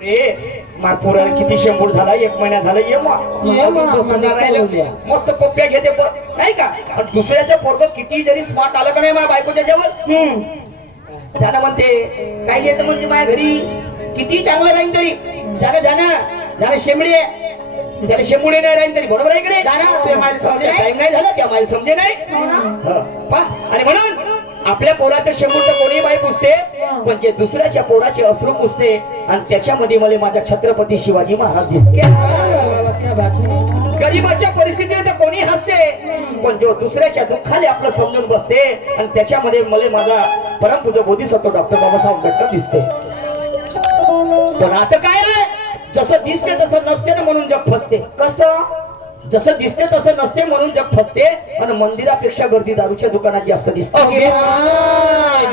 पोराला किती शेंबूड झाला, 1 महिना झाला. मस्त पप्प्या घेते नाही का. दुसऱ्याचं पोरग किती जरी स्मार्ट आलं का नाही माझ्या बायकोच्या जवळ जाणं म्हणते, काही येतं म्हणते माझ्या घरी किती चांगलं राहील तरी जाणं जाणं जाणं शेंबडी आहे, त्याला शेंबुडे नाही राहील तरी बरोबर आहे की नाही. टाइम नाही झाला त्या मला समजे नाही. आणि म्हणून आपल्या पोराचं शेंबूड तर कोणी बाई पुसते, पण जे दुसऱ्याच्या पोराचे अश्रू पुसते आणि त्याच्यामध्ये मला माझा छत्रपती शिवाजी महाराज दिसते. गरीबाच्या परिस्थितीत तर कोणी हसते, पण जो दुसऱ्याच्या दुःखाले आपलं समजून बसते आणि त्याच्यामध्ये मला माझा परमपूज्य बोधिसत्व डॉक्टर बाबासाहेब आंबेडकर दिसते. पण आता काय आहे, जसं दिसते तसं नसते ना म्हणून जग फसते. कसं? जसं दिसते तसं नसते म्हणून जग फसते. आणि मंदिरापेक्षा गर्दी दारूच्या दुकानात जास्त दिसते.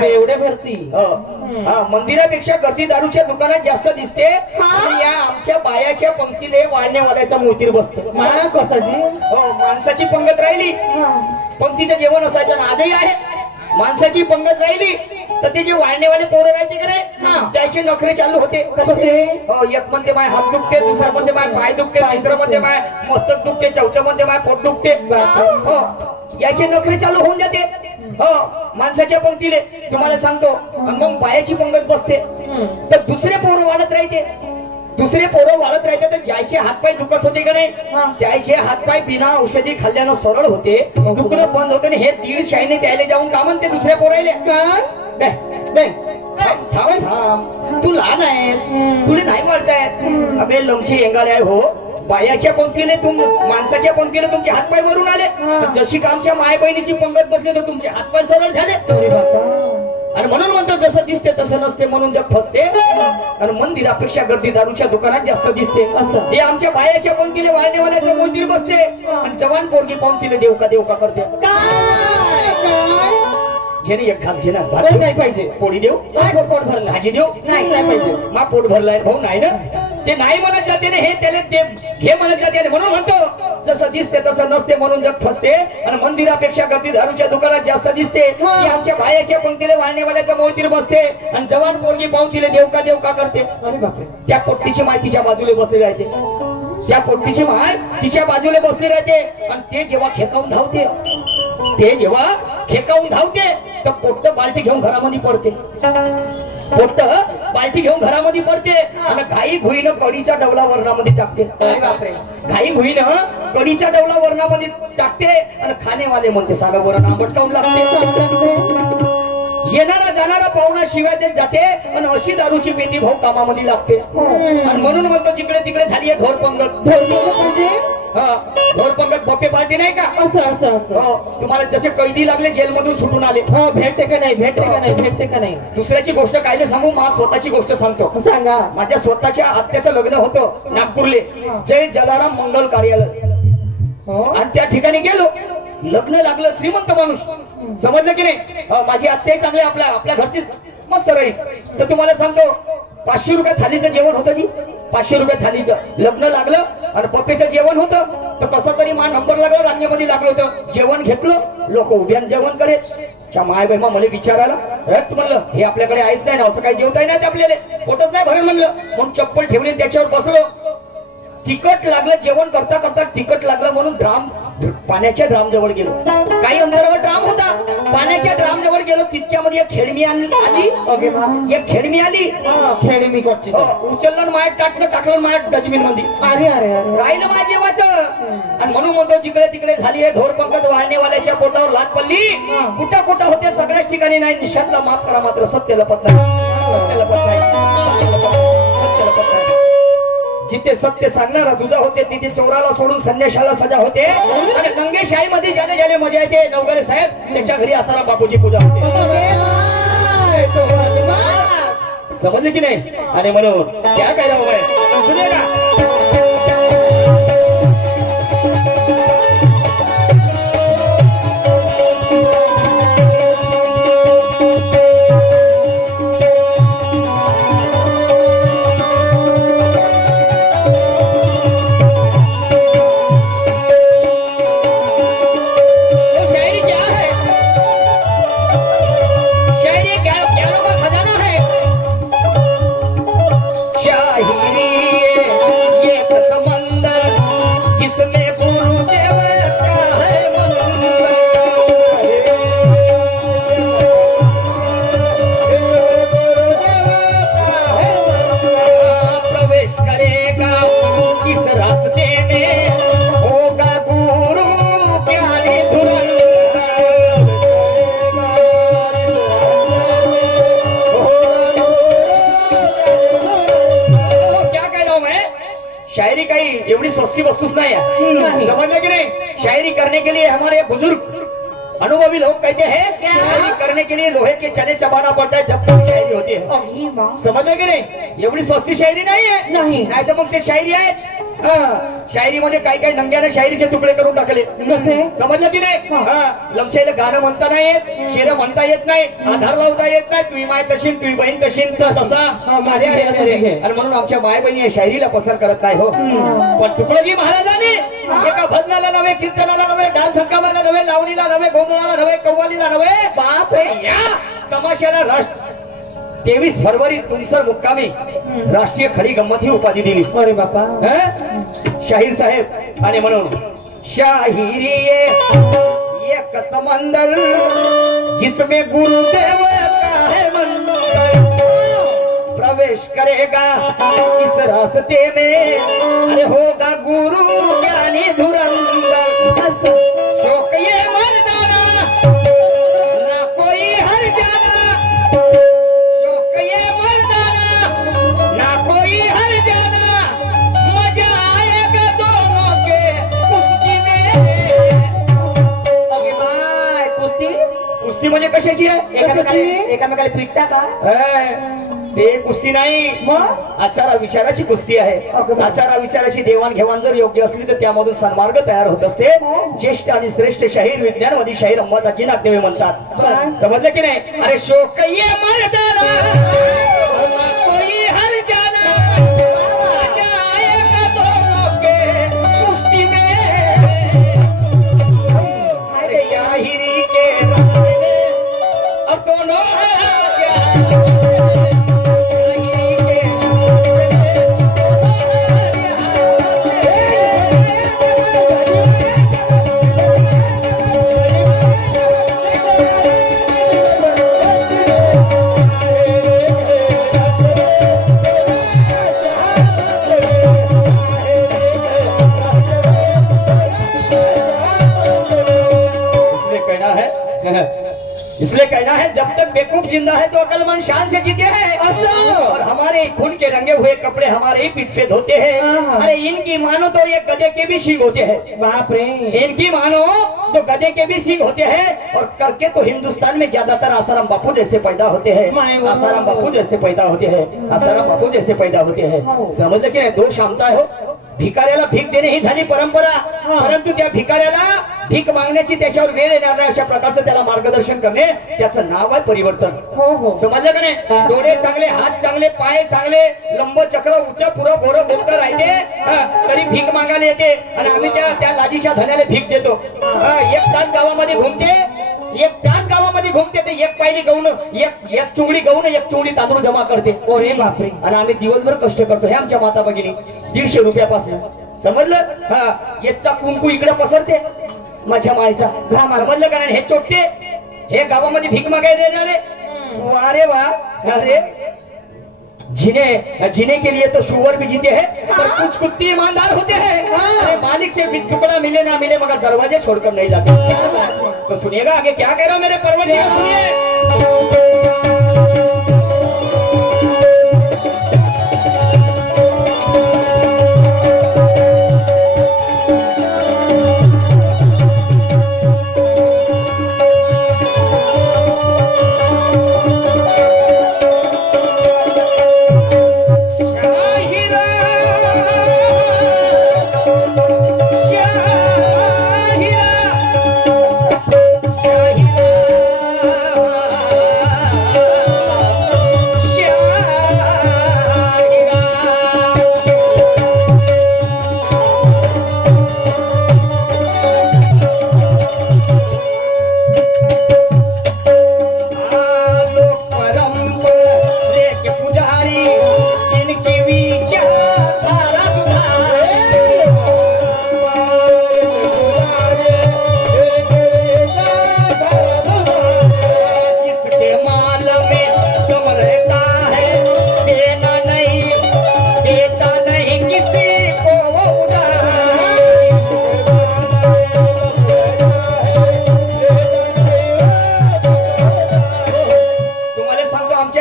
एवढे भरती मंदिरापेक्षा गर्दी दारूच्या दुकानात जास्त दिसते. या आमच्या बायाच्या पंक्तीले वाढण्यावाल्याचा मोतीर बसतो. माणसाची पंगत राहिली, पंक्तीचं जेवण असायचं ना आजही आहे. माणसाची पंगत राहिली तर ते जे वाढणेवाले पोरं राहते का नाही, त्याचे नखरे चालू होते. कसे? एक म्हणते माय हात दुखते, दुसरा म्हणते माय पाय दुखते, तिसरं म्हणते माय मस्तक दुखते, चौथं म्हणते माय पोट दुखते. याचे नखरे चालू होऊन जाते माणसाच्या पंक्तीले. तुम्हाला सांगतो. आणि मग बायाची पंगत बसते तर दुसरे पोरं वाढत राहते. दुसरे पोरं वाढत राहते तर ज्याचे हातपाय दुखत होते का नाही, त्याचे हातपाय बिना औषधी खाल्ल्यानं सरळ होते, दुखणं बंद होते. हे 1.5 शाईने त्याला जाऊन का म्हणते दुसऱ्या पोरायले, थांब तू लहान आहेस, तुला नाही वाढताय. अबे लमची एंगाड आहे हो. बायाच्या पंक्तीले माणसाच्या पंक्तीला तुमचे हातपाय वरून आले, जशी का आमच्या माय बहिणीची पंगत बसली तर तुमचे हातपाय सरळ झाले. आणि म्हणून म्हणतो जसं दिसते तसं नसते म्हणून जग फसते. आणि मंदिरापेक्षा गर्दी दारूच्या दुकानात जास्त दिसते. हे आमच्या बायाच्या पंक्तीले वाढणेवाल्याचं मंदिर बसते आणि जवान पोरगी पंक्तीले देवका देवका करते. घेणे एक घास घेणार भात नाही पाहिजे, पोळी देऊ, पोट भरला, भाजी देऊ नाही पाहिजे, मा पोट भरलाय भाऊ नाही ना, ते नाही म्हणत जाते ना, हे त्याला ते घे म्हणत जाते. म्हणून म्हणतो जसं दिसते तसं नसते म्हणून जग फसते. आणि मंदिरापेक्षा गर्दी दारूच्या दुकानात जास्त दिसते. ही आमच्या बायाच्या पंक्तीला वाढण्यावाल्याचा मोतीर बसते आणि जवान पोरगी पाहून तिला देवका देवका करते. त्या पोट्टीची माय तिच्या बाजूला बसली राहते, त्या पोट्टीची माय तिच्या बाजूला बसली राहते. आणि ते जेव्हा खेकावून धावते, तर पोट्ट बाल्टी घेऊन घरामध्ये पडते. पोट्ट बाल्टी घेऊन घरामध्ये पडते आणि घाई घुईनं कढीचा डबला वरणामध्ये टाकते. घाई घुईनं कढीचा डबला वरणामध्ये टाकते आणि खाणेवाले म्हणते सागा वरण आंबट काऊन लागते. येणारा जाणारा पाहुणा शिवाय देत जाते आणि अशी दारूची पेटी भाऊ कामामध्ये लागते. आणि म्हणून म्हणतो जिकडे तिकडे झाली आहे ढोर पंगत. ढोर पंगत बप्पे पार्टी नाही का. असं तुम्हाला जसे कैदी लागले जेलमधून सुटून आले, भेटते का नाही, भेटते का नाही, भेटते का नाही. दुसऱ्याची गोष्ट कायले सांगू, मा स्वतःची गोष्ट सांगतो. सांगा. माझ्या स्वतःच्या आत्याचं लग्न होतं नागपूरले, जय जलाराम मंगल कार्यालय. आणि त्या ठिकाणी गेलो, लग्न लागलं, श्रीमंत माणूस, समजलं की नाही. माझी आत्या चांगली, आपल्या घरची मस्त राईस. तर तुम्हाला सांगतो 500 रुपये थालीचं जेवण होतं जी, 500 रुपये थालीचं. लग्न लागलं आणि पप्पेचं जेवण होतं. तर कसं तरी मा नंबर लागला, रांगेमध्ये लागलं होतं. जेवण घेतलं, लोक उभ्यान जेवण करेल. माय बहिमा मला विचारायला म्हणलं हे आपल्याकडे आहेच नाही ना, असं काही जेवताय नाही आपल्याला, पोटच नाही भरेल म्हणलं. म्हणून चप्पल ठेवली त्याच्यावर बसलो. तिखट लागलं, जेवण करता करता तिखट लागलं म्हणून पाण्याच्या ड्राम जवळ गेलो. काही अंतरावर ड्राम होता, पाण्याच्या ड्राम जवळ गेलो. तितक्यामध्ये एक खेळमी आली, एक खेळमी आली. खेळमी उचललं मायात टाकलं मायात डस्टबिन मध्ये. अरे अरे राहिलं माझ्या जेवाचं. आणि म्हणून म्हणतो जिकडे तिकडे झाली आहे ढोर पंगत, वाढणेवाल्याच्या पोटावर लात पडली. कुठं कुठं होते सगळ्याच ठिकाणी नाही. निषादला माफ करा मात्र सत्य लपत नाही, सत्य लपत नाही, सत्य लपत नाही. जिथे सत्य सांगणारा तुझा होते, तिथे चोराला सोडून संन्याशाला सजा होते. आणि नंगेशाही मध्ये ज्याने ज्याने मजा येते, नवगरे साहेब त्याच्या घरी आसाराम बापूची पूजा होते. समजले की नाही. आणि म्हणून क्या काय सुने का शायरी काही एवढी स्वस्ती वस्तूच नहीं है, समझ कि नहीं। शायरी करने के लिए हमारे बुजुर्ग अनुभवी लोग कहते हैं शायरी करने के लिए लोहे के चने चबाना पड़ता है जब तक शायरी होती है, समझ कि नहीं। एवढी स्वस्ती शायरी नाही आहे, नाही तर मग ते शायरी आहे। शायरी मध्ये काही काही नंग्याने शायरीचे तुकडे करून टाकले, कसे समजलं की नाही। लमशाईला गाणं म्हणता नाही येत, शेर म्हणता येत नाही, आधार लावता येत नाही, तुझी माय तशी तुझी बहीण तशी तसा माझ्या आणि म्हणून आमच्या माय बहिणी या शायरीला पसंत करत नाही हो। पण तुकडोजी महाराजांनी एका भजनाला नव्हे, कीर्तनाला नव्हे, डान्स हंगामाला नव्हे, लावणीला नव्हे, गोंधळाला नव्हे, कव्वालीला नव्हे, बाप रे या तमाशाला राष्ट्र 23 फरवरी तुमसर मुक्कामी राष्ट्रीय खडी गंमत ही उपाधी दिली। अरे बापा शाहीर साहेब आणि म्हणून शाहिरी एक समंदर जिसमें गुरुदेव का है मंदिर, प्रवेश करेगा इस रास्ते में अरे होगा गुरु ज्ञानी धुरंधर, शौक ये मर्दाना ना कोई हर जाना, शौक ये मर्दाना ना कोई हर जाना, मजा आएगा दोनों के कुश्ती में। ओके बाय कुश्ती, कुस्ती म्हणजे कशाची आहे, एकामेकाला पिटता का ते कुस्ती नाही, मग आचारा विचाराची कुस्ती आहे। आचारा विचाराची देवाणघेवाण जर योग्य असली तर त्यामधून सन्मार्ग तयार होत असते। ज्येष्ठ आणि श्रेष्ठ शाहीर विज्ञानवादी शाहीर अंबादाजी नागदेव म्हणतात, समजलं की नाही। अरे शौक ये मर्दाना कोई हर जाना, जाएगा दोनों के कुस्ती में, अरे शाहिरी के रास्ते में अब दोनों इसलिए कहना है जब तक बेवकूफ जिंदा है तो अकलमंद शान से जीते हैं, और हमारे खून के रंगे हुए कपड़े हमारे ही पीठ पे धोते हैं। अरे इनकी मानो तो ये गधे के भी सींग होते हैं, बाप रे इनकी मानो तो गधे के भी सींग होते हैं, और करके तो हिंदुस्तान में ज्यादातर आसाराम बापू जैसे पैदा होते हैं, आसाराम बापू जैसे पैदा होते हैं, आसाराम बापू जैसे पैदा होते हैं। समजलं की नाही। दोष आमचा हो, भिकाऱ्याला भीक देणे ही झाली परंपरा, परंतु त्या भिकाऱ्याला भीक मागण्याची त्याच्यावर वेळ येणार नाही अशा प्रकारचं त्याला मार्गदर्शन करणे त्याचं नाव आहे परिवर्तन। समजलं का नाही। डोळे चांगले, हात चांगले, पाय चांगले, लंब चक्र उच्च पुरं गोरं बोलतं राहते तरी भीक मागायला येते, आणि आम्ही त्या लाजीच्या धन्याला भीक देतो। एक तास गावामध्ये घुमते, एक तास गावामध्ये घुमते ते एक पायली गहून, एक चुंगडी गहून, एक चुंगडी तांदूळ जमा करते। अरे बापरे, आणि आम्ही दिवसभर कष्ट करतो हे आमच्या माता भगिनी 150 रुपयापासून, समजलं। याचा कुंकू इकडे पसरते माझ्या मायचा, समजलं का नाही। हे चोट्टे हे गावामध्ये भीक मागायला येणारे, अरे वा, अरे जीने के लिए तो शुगर भी जीते हैं, पर कुछ कुत्ते ईमानदार होते हैं। अरे मालिक से टुकड़ा मिले ना मिले मगर दरवाजे छोड़कर नहीं जाते। तो सुनिएगा आगे क्या कह रहा हूं मेरे परवरदिगार, सुनिए।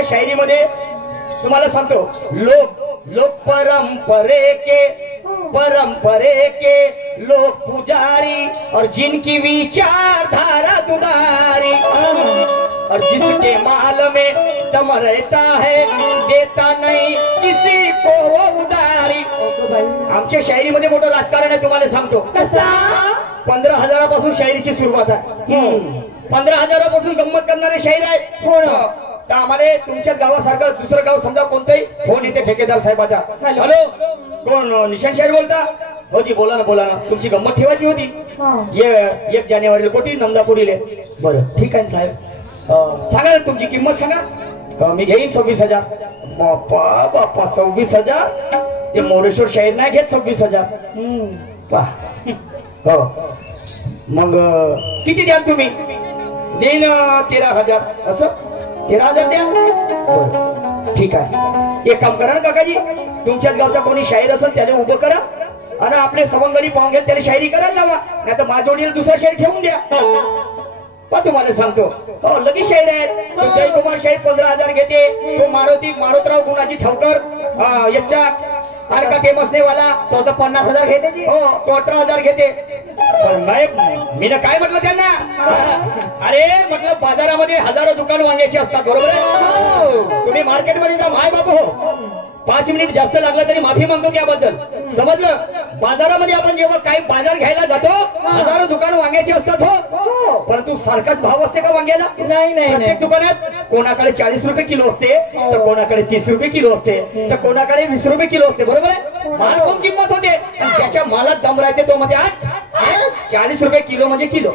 शायरीमध्ये तुम्हाला सांगतो, लोक परंपरे के परंपरे के लोग पुजारी और जिनकी विचारधारा दुधारी और जिसके माल में दम रहता है देता नहीं किसी को वो उधारी. आमच्या शायरीमध्ये मोठं राजकारण आहे तुम्हाला सांगतो. कसा 15,000पासून शायरीची सुरुवात आहे. 15,000पासून गंमत करणारे शाहीर आहेत. हो ना. तर आम्हाला तुमच्याच गावासारखं दुसरं गाव समजा कोणतंही फोन येते ठेकेदार साहेबाचा. हॅलो कोण निशांत शाहीर बोलता. हो जी बोला ना तुमची गंमत ठेवायची होती. 1 जानेवारीला कोटी नंदापुरीले. बरं ठीक आहे साहेब सांगा ना तुमची किंमत सांगा. मी घेईन 26,000. बापा 26,000. ते मोरेश्वर शाहीर नाही घेत 26,000. हो मग किती द्याल तुम्ही. देईन 13,000. असं 13,000 द्या. बरं ठीक आहे. एक काम करा ना काकाजी तुमच्याच गावचा कोणी शाहीर असेल त्याला उभं करा आणि आपले सवंगडी पाहून घेत त्याला शायरी करायला लावा. नाही तर माझ्याजवळ दुसरा शाहीर ठेवून द्या. तुम्हाला सांगतो हो लगेच शाहीर आहेत. तो जयकुमार शाहीर 15,000 घेते. तो मारुतराव गुणाजी ठवकर याच्या का फेमस वाला तो तर 50,000 घेते. हो तो 18,000 घेते. मी ना काय म्हटलं त्यांना अरे म्हटलं बाजारामध्ये हजारो दुकान वांग्याची असतात बरोबर आहे. तुम्ही मार्केटमध्ये जा माय बाप हो 5 मिनिट जास्त लागला तरी माफी मागतो त्याबद्दल समजलं. बाजारामध्ये आपण जेव्हा काही बाजार घ्यायला जातो हजारो दुकान वांग्याची असतात हो परंतु सारखाच भाव असते का वांग्याला. नाही प्रत्येक दुकानात कोणाकडे 40 रुपये किलो असते तर कोणाकडे 30 रुपये किलो असते तर कोणाकडे 20 रुपये किलो असते बरोबर आहे. माल पण किंमत होते ज्याच्या मालात दम राहते तो मध्ये 40 रुपये किलो म्हणजे किलो.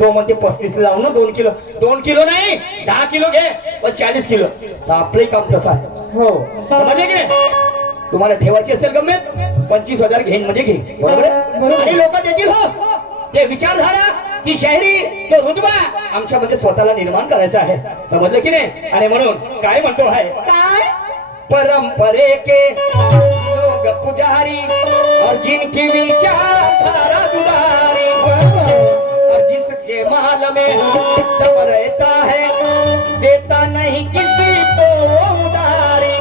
तो म्हणते 35 लावून 2 किलो. 2 किलो नाही 10 किलो घे पण 40 किलो. तर आपले काम तसं आहे. हो समजले की नाही. तुम्हाला ठेवायची असेल गंमत 25,000 घेईन म्हणजे घे बरोबर आणि लोक देतील. हो ते विचारधारा ती शायरी तो रुतबा आमच्यामध्ये स्वतःला निर्माण करायचा आहे. समजलं की नाही. आणि म्हणून काय म्हणतो आहे काय परंपरे के लोग पुजारी और जिनकी विचारधारा दुधारी और जिसके माल में दम रहता है देता नहीं किसी को उधारी.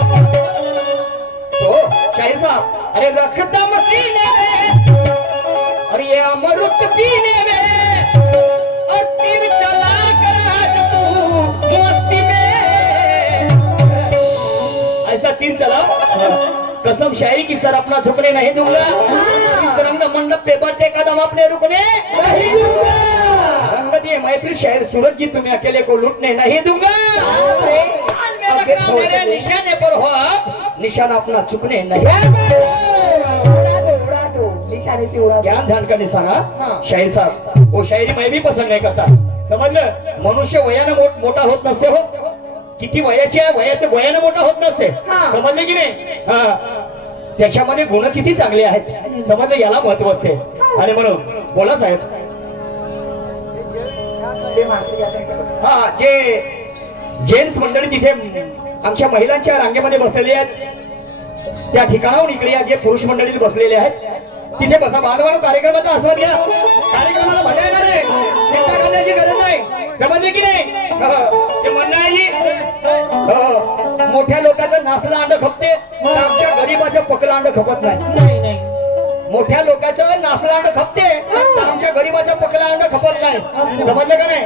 तो शाहीर साहब अरे रखता मसीने में और ये अमृत पीने में और तीर चला कर आज तू मस्ती में ऐसा तीर चलाओ. कसम शायरी की सर अपना झुकने नहीं दूंगा. इस रंग मंडप पे बढ़ते कदम अपने रुकने नहीं दूंगा. रंग दिए महफिल शहर सूरज जी तुम्हें अकेले को लूटने नहीं दूंगा. मेरे निशाने पर हो आप निशाना अपना चुकने नहीं. निशाने से उड़ा ज्ञान ध्यान का निशाना. शाहीर साहब वो शायरी मैं भी पसंद नहीं करता. समजलं. मनुष्य वयानं मोठा होत नसते हो. किती वयाची आहे वयाचं वयानं मोठा होत नसते. समजले की नाही. त्याच्यामध्ये गुण किती चांगले आहेत समजले याला महत्व असते. आणि म्हणून बोला साहेब. जे जेंट्स मंडळी तिथे आमच्या महिलांच्या रांगेमध्ये बसलेले आहेत त्या ठिकाणाहून इकडे जे पुरुष मंडळी बसलेले आहेत तिथे बसा. बांधवानो कार्यक्रमाचा आस्वाद घ्या. कार्यक्रमाला मजा येणार आहे. चिंता करण्याची गरज नाही. समजले की नाही. ते म्हणणं आहे मोठ्या लोकांचं नासलं अंड खपते आमच्या गरीबाचं पकलं अंड खपत नाही. मोठ्या लोकांचं नासलं अंड खपते आमच्या गरीबाचं पकलं अंड खपत नाही. समजलं का नाही.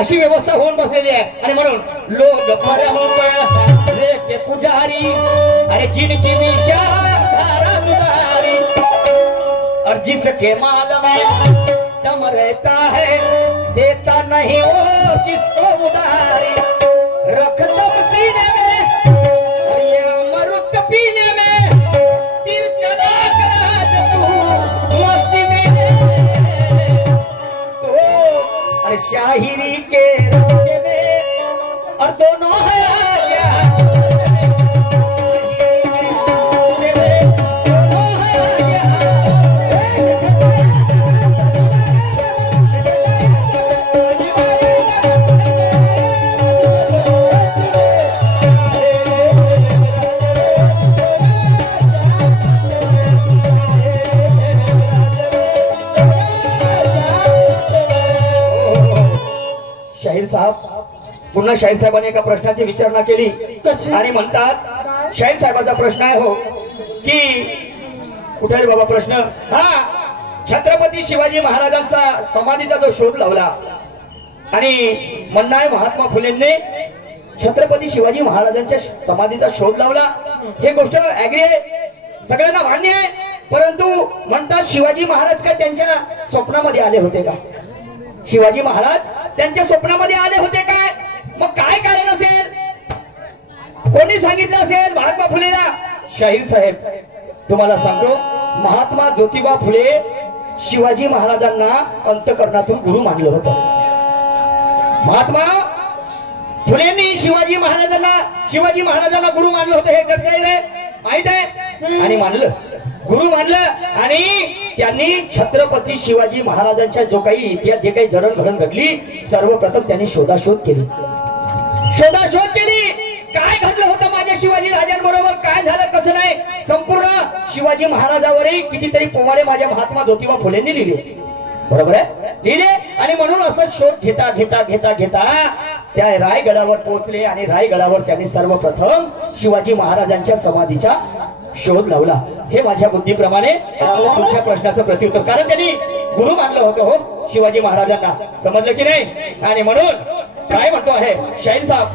अशी व्यवस्था होऊन बसलेली आहे. आणि म्हणून लोक परंपरे के पुजारी अरे जिनकी विचारधारा दुधारी और जिसके माल में दम रहता है देता नहीं वो किसको उधारी. रख दम सीने में और ये अमृत पीने में तीर चला कर आज तू मस्ती में. तो अरे शाहिरी के रास्ते में और दोनों है पुन्हा शाहीर साहेबांनी एका प्रश्नाची विचारणा केली आणि म्हणतात शाहीर साहेबाचा प्रश्न आहे हो की कुठे रे बाबा प्रश्न? हा, छत्रपती शिवाजी महाराजांचा समाधीचा जो शोध लावला आणि म्हणणं आहे महात्मा फुलेंनी छत्रपती शिवाजी महाराजांच्या समाधीचा शोध लावला, हे गोष्ट ऍग्री आहे, सगळ्यांना मान्य आहे. परंतु म्हणतात शिवाजी महाराज काय त्यांच्या स्वप्नामध्ये आले होते का? शिवाजी महाराज त्यांच्या स्वप्नामध्ये आले होते काय? मग काय कारण असेल? कोणी सांगितलं असेल महात्मा फुलेला? शाहीर साहेब तुम्हाला सांगतो, महात्मा ज्योतिबा फुले शिवाजी महाराजांना अंतःकरणातून गुरु मानलं होतं. महात्मा फुलेंनी शिवाजी महाराजांना गुरु मानलं होतं, हे चर्चा माहित आहे. आणि मानलं, गुरु मानलं आणि त्यांनी छत्रपती शिवाजी महाराजांच्या जो काही इतिहास, जे काही जडणघडण घडली, सर्वप्रथम त्यांनी शोधाशोध केली. काय घडलं होतं माझ्या शिवाजी राजांबरोबर, काय झालं कसं नाही, संपूर्ण शिवाजी महाराजावरही कितीतरी पोवाडे माझ्या महात्मा ज्योतिबा फुलेंनी लिहिले. बरोबर आहे, लिहिले. आणि म्हणून असं शोध घेता घेता घेता घेता त्या रायगडावर पोहोचले आणि रायगडावर त्यांनी सर्वप्रथम शिवाजी महाराजांच्या समाधीचा शोध लावला. हे माझ्या बुद्धीप्रमाणे तुमच्या प्रश्नाचं प्रत्युत्तर, कारण त्यांनी गुरु मानलं होतं हो शिवाजी महाराजांना. समजलं की नाही? आणि म्हणून काय म्हणतो आहे शाहीर साहेब,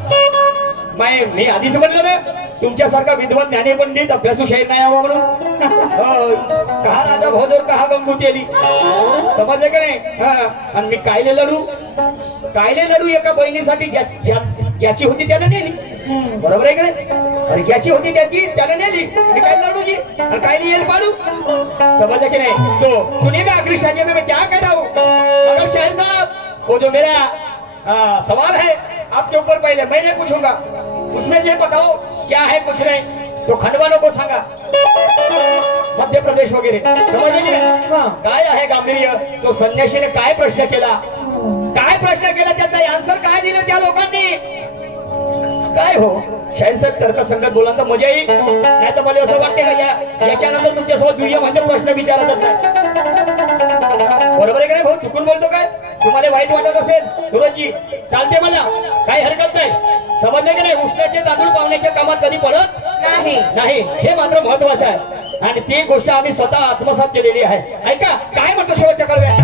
मी आधीच म्हटलं ना तुमच्यासारखा विद्वान ज्ञानी पंडित अभ्यासू शाहीर नाही हवा म्हणून. कहा राजा भोजोर कहा गंगूती आली, समजलं का नाही? आणि मी कायले लढू एका बहिणीसाठी ज्याची होती त्याला नेली. बरोबर आहे का नाही? अरे ज्याची होती त्याला नेली, मी काय लढूची आणि काय येईल पाडू. समजलं की नाही? तो सुनिएगा आखिरी स्टेज में मैं क्या कहता हूँ, मगर शाहीर साहब वो जो मेरा सवाल है आपके ऊपर पहले मैं नहीं पूछूंगा, उसमें ये बताओ क्या है कुछ नहीं, तो खंडवालों को सांगा मध्य प्रदेश वगैरे. समजले की नाही? काय आहे गांभीर्य, तो संन्यासीने काय प्रश्न केला त्याचा आन्सर काय दिलं त्या लोकांनी. काय हो शाहीर साहेब तर्कसंगत बोला तर मजा येईल, नाही तर मला असं वाटते का याच्यानंतर तुमच्यासोबत दुय्य म्हणजे प्रश्न विचारायचा नाही. बरोबर आहे का नाही भाऊ? चुकून बोलतो काय? तुम्हाला वाईट वाटत असेल सूरजजी, चालते मला, काही हरकत नाही. समजले की नाही? उष्णाचे तांदूळ पावण्याच्या कामात कधी पडत नाही, हे मात्र महत्वाचं आहे आणि ती गोष्ट आम्ही स्वतः आत्मसात केलेली आहे. ऐका काय म्हणतो शेवटच्या कडव्या.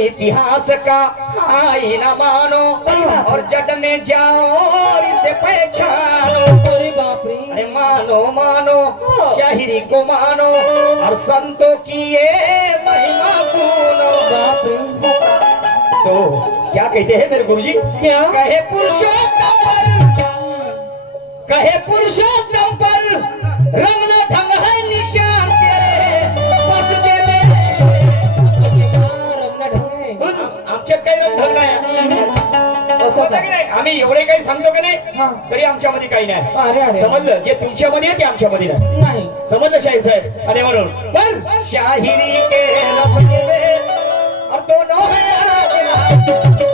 इतिहास का आईना मानो और जट में जाओ और इसे पहचानो. अरे मानो शायरी को मानो और संतों की ये महिमा सुनो. तो क्या कहते हैं मेरे गुरुजी? क्या कहे पुरुषोत्तम पर रंग न ढंग है निशान तेरे बस दे आमच्यात काही रंग नाही. आम्ही एवढे काही सांगतो की नाही तरी आमच्यामध्ये काही नाही. समजलं? जे तुमच्यामध्ये आहे ते आमच्यामध्ये नाही. समजलं शाहीर साहेब? आणि म्हणून पण शाहिरी के रस में और दोनों है रे